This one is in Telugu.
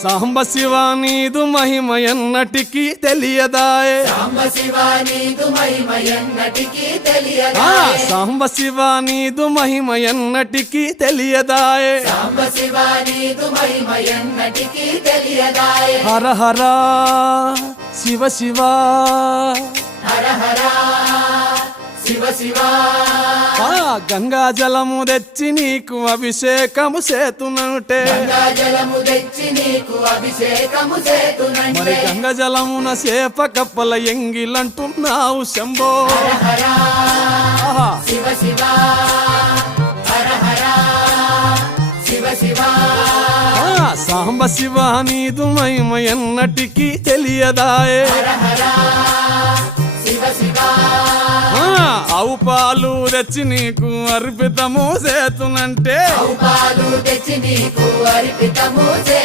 సాంబ శివ నీదు మహిమ ఎన్నటికీ తెలియదాయే సాంబ శివ నీదు మహిమ ఎన్నటికీ తెలియదాయే సాంబ శివ నీదు మహిమ ఎన్నటికీ తెలియదాయే సాంబ శివ నీదు మహిమ ఎన్నటికీ తెలియదాయే హర హర శివ శివ హర హర శివ శివ గంగా జలము తెచ్చి నీకు అభిషేకము చేతునంటే గంగా జలము తెచ్చి నీకు అభిషేకము మరి చేతునంటే గంగ జలమున చేప కప్పల ఎంగిలంటున్నావు శంభో హర హర ఆహా. శివ శివ హర హర శివ శివ సాంబ శివ నీదు మహిమ ఎన్నటికీ తెలియదాయే హర హర శివ శివ ఆవు పాలు తెచ్చి నీకు అర్పితము చేతునంటే పాలు తెచ్చి నీకు అర్పితము